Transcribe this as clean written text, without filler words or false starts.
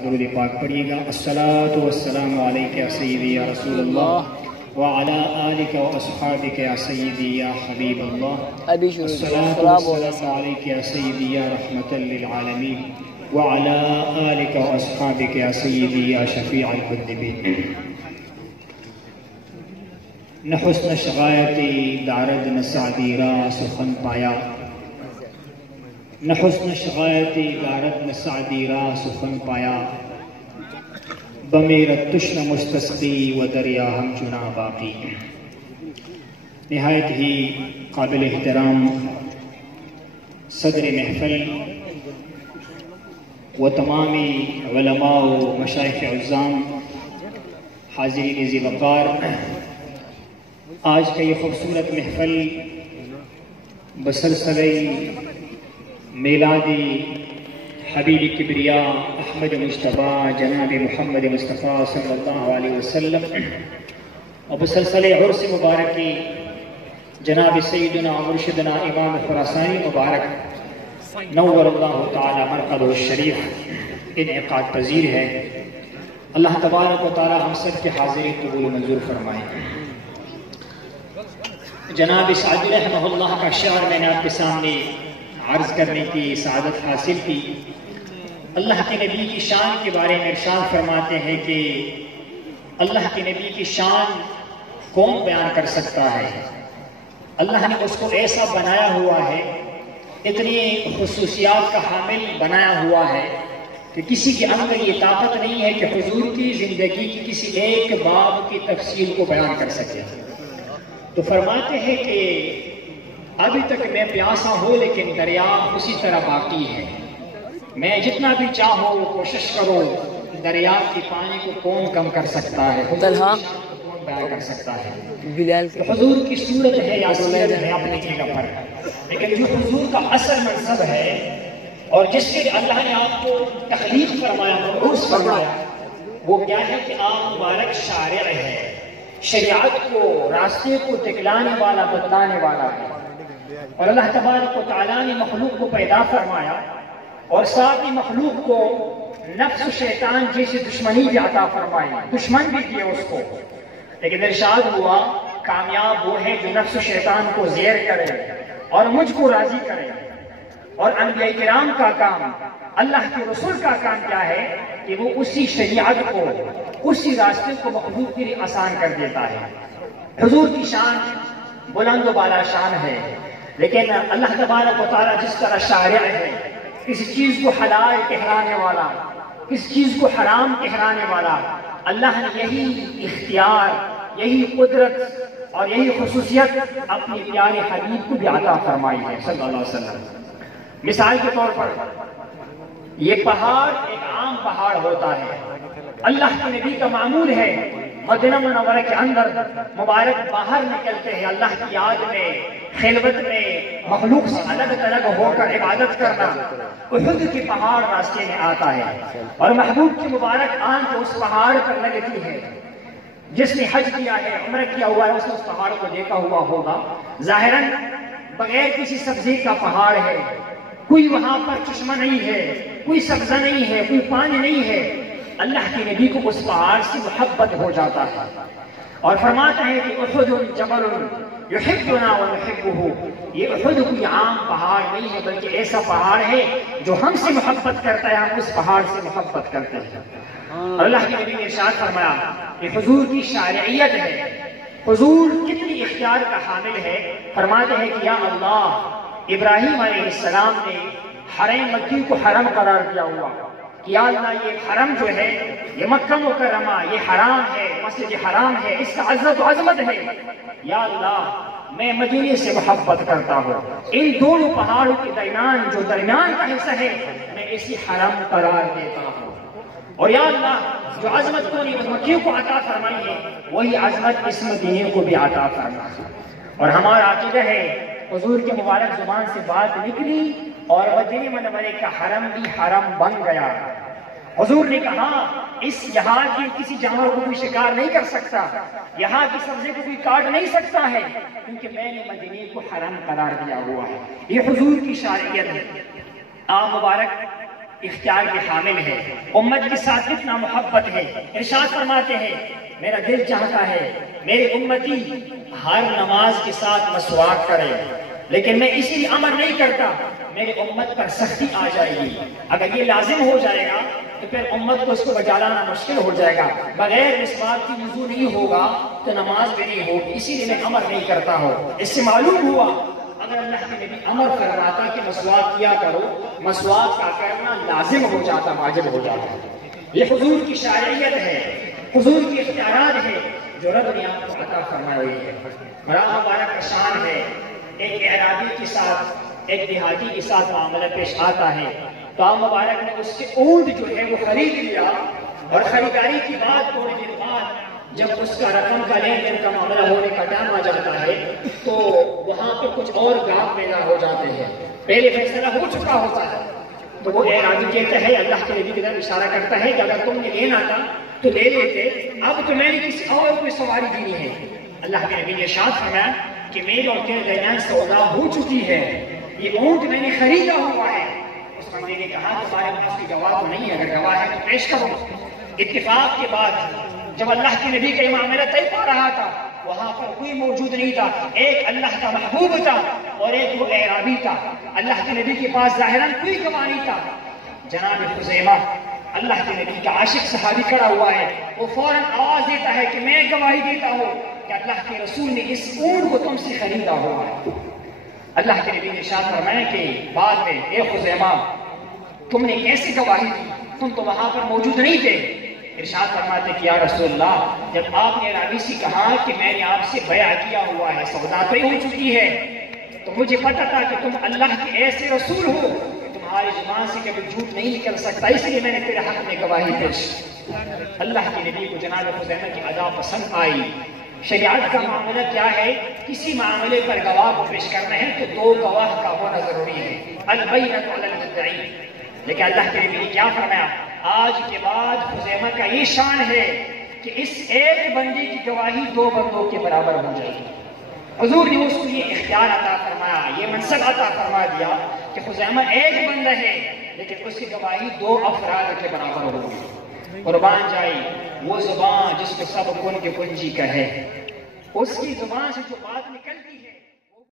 درود پاک پڑھیے گا۔ الصلاۃ والسلام علیک یا سیدی یا رسول اللہ وعلی آلک و اصحابک یا سیدی یا حبیب اللہ۔ الصلاۃ والسلام علیک یا سیدی یا رحمۃ للعالمین وعلی آلک و اصحابک یا سیدی یا شفیع المذنبین۔ نہ حسن شغایتی دارد نہ سعدی را سخن پایا، نہ حسن شغایتی دارد نہ سعدی را سخن پایا، بمیرت تشن مستسقی و دریا ہم چنا باقی۔ نہایت ہی قابل احترام صدر محفل و تمامی علماء و مشائخ عظام، حاضرین ذی وقار، آج کا یہ خوبصورت محفل بسلسلہ میلادی حبیب کبریا احمد مصطفیٰ جناب محمد مصطفیٰ صلی اللہ علیہ وسلم اور بسلسلہ عرس مبارکی جناب سیدنا مرشدنا امام خراسانی مبارک نور اللہ تعالی مرقدہ الشریف انعقاد پذیر ہے۔ اللہ تبارک و تعالی ہم سب کے حاضری قبول و منظور فرمائے۔ جناب سعدی رحمہ اللہ کا شعر میں نے آپ کے سامنے عرض کرنے کی سعادت حاصل کی۔ اللہ کے نبی کی شان کے بارے میں ارشاد فرماتے ہیں کہ اللہ کے نبی کی شان کون بیان کر سکتا ہے؟ اللہ نے اس کو ایسا بنایا ہوا ہے، اتنی خصوصیات کا حامل بنایا ہوا ہے کہ کسی کے اندر یہ طاقت نہیں ہے کہ حضور کی زندگی کی کسی ایک باب کی تفصیل کو بیان کر سکے۔ تو فرماتے ہیں کہ ابھی تک میں پیاسا ہوں لیکن دریا اسی طرح باقی ہے، میں جتنا بھی چاہوں کوشش کرو دریا کے پانی کو کون کم کر سکتا ہے، کون بیان کر سکتا ہے۔ تو حضور کی صورت ہے یا سیرت ہے اپنی جگہ پر، لیکن جو حضور کا اصل منصب ہے اور جس سے اللہ نے آپ کو تخلیق فرمایا، مبعوث فرمایا، وہ کیا ہے کہ آپ مبارک شارع ہے، شریعت کو راستے کو دکھلانے والا بتلانے والا ہے۔ اور اللہ تبارک و تعالیٰ نے مخلوق کو پیدا فرمایا اور ساتھ ہی مخلوق کو نفس و شیطان جیسی دشمنی بھی عطا فرمائی، دشمن بھی کیے اس کو، لیکن ارشاد ہوا کامیاب وہ ہے جو نفس و شیطان کو زیر کرے اور مجھ کو راضی کرے۔ اور انبیاء کرام کا کام، اللہ کے رسول کا کام کیا ہے کہ وہ اسی شریعت کو، اسی راستے کو مخلوق کے لیے آسان کر دیتا ہے۔ حضور کی شان بلند و بالا شان ہے، لیکن اللہ تبارک و تعالیٰ جس طرح شارع ہے، کسی چیز کو حلال ٹھہرانے والا، کسی چیز کو حرام ٹھہرانے والا، اللہ نے یہی اختیار، یہی قدرت اور یہی خصوصیت اپنے پیارے حبیب کو بھی عطا فرمائی ہے صلی اللہ علیہ وسلم۔ مثال کے طور پر یہ پہاڑ ایک عام پہاڑ ہوتا ہے، اللہ کے نبی کا معمول ہے مدینہ منورہ کے اندر مبارک باہر نکلتے ہیں اللہ کی یاد میں، خلوت میں، مخلوق سے الگ الگ ہو کر عبادت کرنا، احد کے پہاڑ راستے میں آتا ہے اور محبوب کی مبارک آنکھ اس پہاڑ پر لگتی ہے۔ جس نے حج کیا ہے، عمرہ کیا ہوا ہے، اس نے اس پہاڑ کو دیکھا ہوا ہوگا۔ ظاہراً بغیر کسی سبزی کا پہاڑ ہے، کوئی وہاں پر چشمہ نہیں ہے، کوئی سبزہ نہیں ہے، کوئی پانی نہیں ہے، اللہ کے نبی کو اس پہاڑ سے محبت ہو جاتا ہے اور فرماتا ہے کہ احد جبل یحبنا ونحبہ، یہ احد کوئی عام پہاڑ نہیں ہے بلکہ ایسا پہاڑ ہے جو ہم سے محبت کرتا ہے، ہم اس پہاڑ سے محبت کرتے ہیں۔ اللہ کے نبی نے ارشاد فرمایا کہ حضور کی شارعیت ہے، حضور کتنی اختیار کا حامل ہے۔ فرماتے ہیں کہ یا اللہ، ابراہیم علیہ السلام نے حرم مکی کو حرم قرار دیا ہوا کہ یا اللہ یہ حرم جو ہے، یہ مکہ مکرمہ، یہ حرام ہے، مسجد حرام ہے، اس کا عزت و عظمت ہے، یا اللہ میں مدینے سے محبت کرتا ہوں، ان دونوں پہاڑوں کے درمیان جو درمیان کا حصہ ہے میں اسی حرم قرار دیتا ہوں، اور یا اللہ جو عظمت کو نے مکیوں کو عطا فرمائی ہے وہی عظمت اس مدینے کو بھی عطا فرمائی۔ اور ہمارا عقیدہ ہے حضور کے مبارک زبان سے بات نکلی اور مدینہ منورہ کا حرم بھی حرم بن گیا۔ حضور نے کہا اس یہاں کی کسی جانور کو کوئی شکار نہیں کر سکتا، یہاں کی سبزی کو کوئی کاٹ نہیں سکتا ہے، کیونکہ میں نے مدینے کو حرم قرار دیا ہوا ہے۔ یہ حضور کی شارعیت ہے۔ آپ مبارک اختیار کے حامل ہے، امت کے ساتھ کتنا محبت ہے۔ ارشاد فرماتے ہیں میرا دل چاہتا ہے میرے امتی ہر نماز کے ساتھ مسواک کرے، لیکن میں اسی لیے امر نہیں کرتا، میری امت پر سختی آ جائے گی۔ اگر یہ لازم ہو جائے گا تو پھر امت کو اس کو بچا لانا مشکل ہو جائے گا، بغیر مسواک کی وضو نہیں ہوگا تو نماز بھی نہیں ہوگی، اسی لیے میں امر نہیں کرتا ہوں۔ اس سے معلوم ہوا اگر اللہ کے نبی امر کر رہا تھا کہ مسواک کیا کرو، مسواک کا کرنا لازم ہو جاتا، واجب ہو جاتا۔ یہ حضور کی شرعیت ہے، حضور کی اختیارات ہے جو رب نے آپ کو عطا فرمائی ہوئی ہے۔ بڑا مبارک کا شان ہے، ایک اعرابی کے ساتھ ایک دیہاتی کے ساتھ معاملہ پیش آتا ہے تو آپ مبارک نے اس کے اونٹ جو ہے وہ خرید لیا، اور خریداری کی بات تھوڑی دیر بعد جب اس کا رقم کا لین دین کا معاملہ ہونے کا ٹائم آ جاتا ہے تو وہاں پہ کچھ اور گاپ پیدا ہو جاتے ہیں، پہلے فیصلہ ہو چکا ہوتا ہے تو وہ اعرابی کہتا ہے، اللہ کے نبی کی طرف اشارہ کرتا ہے کہ اگر تم نے لینا تھا تو لے لیتے، اب تو میں نے کسی اور کو سواری دینی ہے۔ اللہ کے نبی نے ارشاد فرمایا کہ میرے اور تیرے درمیان سودا ہو چکی ہے، یہ اونٹ میں نے خریدا ہوا ہے۔ اس بندے نے کہا تمہارے پاس کی گواہ تو نہیں ہے، اگر گواہ ہے تو پیش کرو۔ اتفاق کے بعد جب اللہ کے نبی کا یہ معاملہ طے پا رہا تھا وہاں پر کوئی موجود نہیں تھا، ایک اللہ کا محبوب تھا اور ایک وہ اعرابی تھا۔ اللہ کے نبی کے پاس ظاہراً کوئی گواہ نہیں تھا۔ جناب خزیمہ اللہ کے نبی کا عاشق صحابی کھڑا ہوا ہے، وہ فوراً آواز دیتا ہے کہ میں گواہی دیتا ہوں کہ اللہ کے رسول نے اس اونٹ کو تم سے خریدا ہوا ہے۔ اللہ کے نبی نے ارشاد فرمایا کہ بعد میں اے خزیمہ تم نے کیسے گواہی دی، تم تو وہاں پر موجود نہیں تھے۔ ارشاد فرماتے کہ یا رسول اللہ جب آپ نے اعرابی سے کہا کہ میں نے آپ سے بیع کیا ہوا ہے، سودا طے ہو چکی ہے، تو مجھے پتا تھا کہ تم اللہ کے ایسے رسول ہو تمہاری زبان سے کبھی جھوٹ نہیں نکل سکتا، اس لیے میں نے تیرے حق میں گواہی پیش۔ اللہ کے نبی کو جناب خزیمہ کی ادا پسند آئی۔ شریعت کا معاملہ کیا ہے، کسی معاملے پر گواہ کو پیش کرنا ہے تو دو گواہ کا ہونا ضروری ہے، البینۃ علی المدعی۔ لیکن اللہ کے نبی نے کیا فرمایا، آج کے بعد خزیمہ کا یہ شان ہے کہ اس ایک بندے کی گواہی دو بندوں کے برابر ہو جائے گی۔ حضور نے اس کو یہ اختیار عطا فرمایا، یہ منصب عطا فرما دیا کہ خزیمہ ایک بندہ ہے لیکن اس کی گواہی دو افراد کے برابر ہوگی۔ قربان جائے وہ زبان جس کو سب کن کے کنجی کہے، اس کی زبان سے جو بات نکل